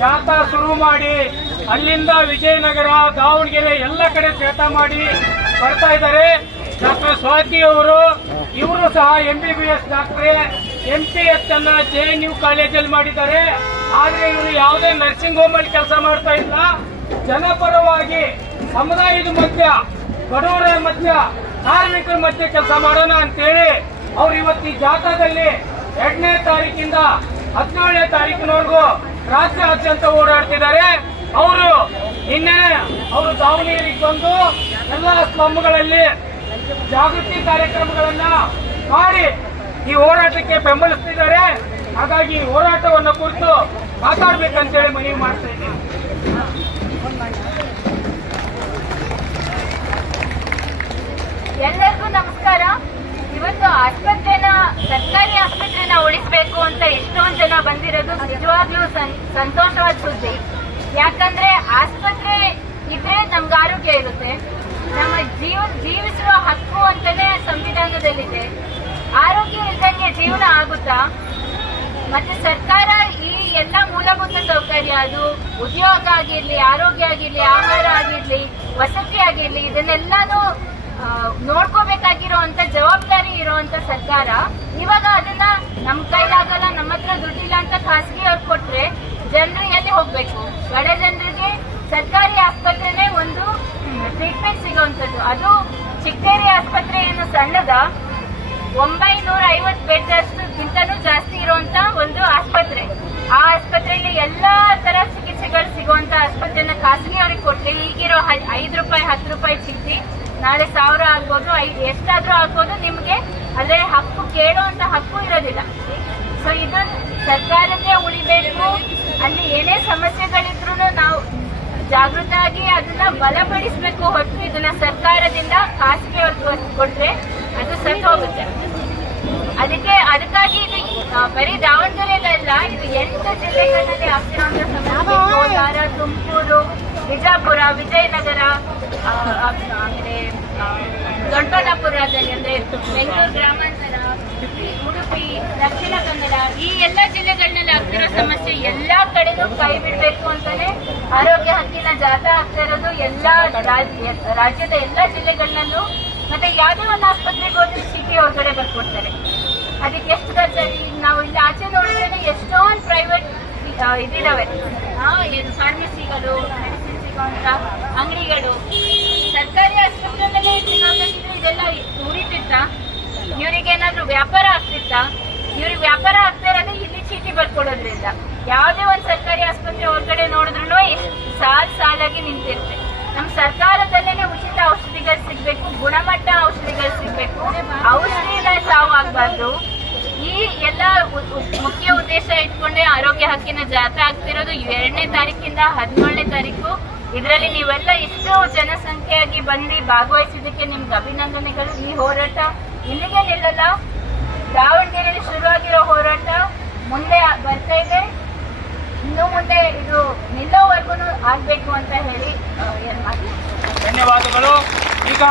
ಜಾಥಾ ಶುರು ಮಾಡಿ ಅಲ್ಲಿಂದ ವಿಜಯನಗರ, ದಾವಣಗೆರೆ ಎಲ್ಲ ಕಡೆ ಜಾಥಾ ಮಾಡಿ ಬರ್ತಾ ಇದ್ದಾರೆ. ಡಾಕ್ಟರ್ ಸ್ವಾತಿ ಅವರು, ಇವರು ಸಹ MBBS ಡಾಕ್ಟ್ರೇ. MPH ಅನ್ನ JNU ಕಾಲೇಜಲ್ಲಿ ಮಾಡಿದ್ದಾರೆ. ಆದ್ರೆ ಇವರು ಯಾವುದೇ ನರ್ಸಿಂಗ್ ಹೋಮ್ ಅಲ್ಲಿ ಕೆಲಸ ಮಾಡ್ತಾ ಇಲ್ಲ. ಜನಪರವಾಗಿ ಸಮುದಾಯದ ಮಧ್ಯ, ಬಡವರ ಮಧ್ಯ, ಕಾರ್ಮಿಕರ ಮಧ್ಯೆ ಕೆಲಸ ಮಾಡೋಣ ಅಂತೇಳಿ ಅವ್ರು ಇವತ್ತು ಈ ಜಾಥಾದಲ್ಲಿ 2ನೇ ತಾರೀಕಿಂದ 17ನೇ ತಾರೀಕಿನವರೆಗೂ ರಾಜ್ಯಾದ್ಯಂತ ಓಡಾಡ್ತಿದ್ದಾರೆ. ಅವರು ನಿನ್ನೆ ಅವರು ದಾವಣಗೆರೆಗೆ ಬಂದು ಎಲ್ಲ ಸ್ಲಮ್ಗಳಲ್ಲಿ ಜಾಗೃತಿ ಕಾರ್ಯಕ್ರಮಗಳನ್ನ ಮಾಡಿ ಈ ಹೋರಾಟಕ್ಕೆ ಬೆಂಬಲಿಸ್ತಿದ್ದಾರೆ. ಹಾಗಾಗಿ ಈ ಹೋರಾಟವನ್ನು ಕುರಿತು ಮಾತಾಡ್ಬೇಕಂತೇಳಿ ಮನವಿ ಮಾಡ್ತಾ ಇದ್ದೀನಿ. ಎಲ್ಲರಿಗೂ ನಮಸ್ಕಾರ. ಇವತ್ತು ಸರ್ಕಾರಿ ಆಸ್ಪತ್ರೆನ ಉಳಿಸಬೇಕು ಅಂತ ಎಷ್ಟೊಂದು ಜನ ಬಂದಿರೋದು ನಿಜವಾಗ್ಲೂ ಸಂತೋಷವಾದ ಸುದ್ದಿ. ಯಾಕಂದ್ರೆ ಆಸ್ಪತ್ರೆ ಇದ್ರೆ ನಮ್ಗೆ ಆರೋಗ್ಯ ಇರುತ್ತೆ. ನಮ್ಮ ಜೀವಿಸುವ ಹಕ್ಕು ಅಂತಾನೆ ಸಂವಿಧಾನದಲ್ಲಿದೆ. ಆರೋಗ್ಯ ಇಲ್ದಂಗೆ ಜೀವನ ಆಗುತ್ತಾ? ಮತ್ತೆ ಸರ್ಕಾರ ಈ ಎಲ್ಲ ಮೂಲಭೂತ ಸೌಕರ್ಯ, ಅದು ಉದ್ಯೋಗ ಆಗಿರ್ಲಿ, ಆರೋಗ್ಯ ಆಗಿರ್ಲಿ, ಆಹಾರ ಆಗಿರ್ಲಿ, ವಸತಿ ಆಗಿರ್ಲಿ, ಇದನ್ನೆಲ್ಲಾನು ನೋಡ್ಕೋಬೇಕಾಗಿರುವಂತ ಜವಾಬ್ದಾರಿ ಇರುವಂತ ಸರ್ಕಾರ ಇವಾಗ ಅದನ್ನ ನಮ್ ಕೈಲಾಗಲ್ಲ, ನಮ್ಮ ಹತ್ರ ದುಡ್ಡಿಲ್ಲ ಅಂತ ಖಾಸಗಿ ಅವ್ರು ಕೊಟ್ರೆ ಜನರು ಎಲ್ಲಿ ಹೋಗ್ಬೇಕು? ಬಡ ಜನರಿಗೆ ಸರ್ಕಾರಿ ಆಸ್ಪತ್ರೆನೇ ಒಂದು ಟ್ರೀಟ್ಮೆಂಟ್ ಸಿಗುವಂತದ್ದು. ಅದು ಚಿಕ್ಕೇರಿ ಆಸ್ಪತ್ರೆ ಏನು ಸಣ್ಣದ, 950 ಬೆಡ್ ಅಷ್ಟಕ್ಕಿಂತನೂ ಜಾಸ್ತಿ ಇರುವಂತ ಒಂದು ಆಸ್ಪತ್ರೆ. ಆ ಆಸ್ಪತ್ರೆಯಲ್ಲಿ ಎಲ್ಲಾ ತರ ಚಿಕಿತ್ಸೆಗಳು ಸಿಗುವಂತ ಆಸ್ಪತ್ರೆನ ಖಾಸಗಿ ಅವ್ರಿಗೆ ಕೊಟ್ರೆ ಈಗಿರೋ 5 ರೂಪಾಯಿ 10 ರೂಪಾಯಿ ಚೀಟಿ ನಾಳೆ 1000 ಆಗ್ಬೋದು, ಎಷ್ಟಾದ್ರೂ ಆಗ್ಬೋದು. ನಿಮ್ಗೆ ಅದೇ ಹಕ್ಕು ಕೇಳುವಂತ ಹಕ್ಕು ಇರೋದಿಲ್ಲ. ಸೊ ಇದು ಸರ್ಕಾರಕ್ಕೆ ಉಳಿಬೇಕು. ಅಲ್ಲಿ ಏನೇ ಸಮಸ್ಯೆಗಳಿದ್ರು ನಾವು ಜಾಗೃತ ಆಗಿ ಅದನ್ನ ಬಲಪಡಿಸಬೇಕು ಹೊರತು ಇದನ್ನ ಸರ್ಕಾರದಿಂದ ಖಾಸಗಿ ಅವ್ರಿಗೆ ಕೊಟ್ರೆ ಅದು ಸತ್ತು ಹೋಗುತ್ತೆ. ಅದಕ್ಕಾಗಿ ಇದು ಬರೀ ದಾವಣಗೆರೆಯಲ್ಲ, ಇದು 8 ಜಿಲ್ಲೆಗಳಲ್ಲಿ ಆಗ್ತಿರುವಂತ ಸಮಸ್ಯೆ. ಕೋಲಾರ, ತುಮಕೂರು, ಬಿಜಾಪುರ, ವಿಜಯನಗರ, ಆಮೇಲೆ ದೊಡ್ಡಬಳ್ಳಾಪುರದಲ್ಲಿ ಅಂದ್ರೆ ಬೆಂಗಳೂರು ಗ್ರಾಮಾಂತರ, ಉಡುಪಿ, ದಕ್ಷಿಣ ಕನ್ನಡ, ಈ ಎಲ್ಲ ಜಿಲ್ಲೆಗಳಲ್ಲಿ ಆಗ್ತಿರೋ ಸಮಸ್ಯೆ ಎಲ್ಲಾ ಕಡೆನೂ ಕೈ ಬಿಡಬೇಕು ಅಂತಾನೆ ಆರೋಗ್ಯ ಹಕ್ಕಿನ ಜಾಥಾ ಆಗ್ತಾ ಇರೋದು. ಎಲ್ಲಾ ರಾಜ್ಯದ ಎಲ್ಲಾ ಜಿಲ್ಲೆಗಳಲ್ಲೂ. ಮತ್ತೆ ಯಾವ್ದೇ ಒಂದು ಆಸ್ಪತ್ರೆಗೆ ಹೋದ್ರೆ ಚೀಟಿ ಹೊರಗಡೆ ಬರ್ಕೊಡ್ತಾರೆ. ಅದಕ್ಕೆ ಎಷ್ಟು ಖರ್ಚಾಗಿ ನಾವು ಇಲ್ಲಿ ಆಚೆ ನೋಡಿದ್ರೆ ಎಷ್ಟೊಂದು ಪ್ರೈವೇಟ್ ಇದಿದಾವೆ, ಫಾರ್ಮಸಿಗಳು, ಮೆಡಿಸಿನ್ ಸಿಗುವಂತ ಅಂಗಡಿಗಳು. ಸರ್ಕಾರಿ ಆಸ್ಪತ್ರೆಯಲ್ಲೇ ಸಿಗೋದಿದ್ರೆ ಇದೆಲ್ಲ ಉಳಿತಿತ್ತ? ಇವ್ರಿಗೇನಾದ್ರೂ ವ್ಯಾಪಾರ ಆಗ್ತಿತ್ತ? ಇವ್ರಿಗೆ ವ್ಯಾಪಾರ ಆಗ್ತಾ ಇರೋದು ಇಲ್ಲಿ ಚೀಟಿ ಬರ್ಕೊಡೋದ್ರಿಂದ. ಯಾವುದೇ ಒಂದು ಸರ್ಕಾರಿ ಆಸ್ಪತ್ರೆ ಹೊರಗಡೆ ನೋಡಿದ್ರು ಸಾಲಾಗಿ ನಿಂತಿರುತ್ತೆ. ನಮ್ ಸರ್ಕಾರದಲ್ಲೇನೆ ಉಚಿತ ಔಷಧಿಗಳು ಸಿಗ್ಬೇಕು, ಗುಣಮಟ್ಟ ಔಷಧಿಗಳು ಸಿಗ್ಬೇಕು, ಔಷಧಿಗಳ ಸಾವು ಆಗ್ಬಾರ್ದು. ಈ ಎಲ್ಲ ಮುಖ್ಯ ಉದ್ದೇಶ ಇಟ್ಕೊಂಡೆ ಆರೋಗ್ಯ ಹಕ್ಕಿನ ಜಾಥಾ ಆಗ್ತಿರೋದು 2ನೇ ತಾರೀಕಿಂದ 17ನೇ ತಾರೀಕು. ಇದರಲ್ಲಿ ನೀವೆಲ್ಲ ಇಷ್ಟು ಜನಸಂಖ್ಯೆಯಾಗಿ ಬಂದು ಭಾಗವಹಿಸಿದ್ದಕ್ಕೆ ನಿಮ್ಗೆ ಅಭಿನಂದನೆಗಳು. ಈ ಹೋರಾಟ ಇಲ್ಲಿಗೆ ನಿಲ್ಲಲ್ಲ. ದಾವಣಗೆರೆಯಲ್ಲಿ ಶುರುವಾಗಿರೋ ಹೋರಾಟ ಮುಂದೆ ಬರ್ತಾ ಇದೆ. ಇನ್ನು ಮುಂದೆ ಇದು ನಿಲ್ಲೋವರೆಗೂ ಆಗ್ಬೇಕು ಅಂತ ಹೇಳಿ ಧನ್ಯವಾದಗಳು. ಈಗ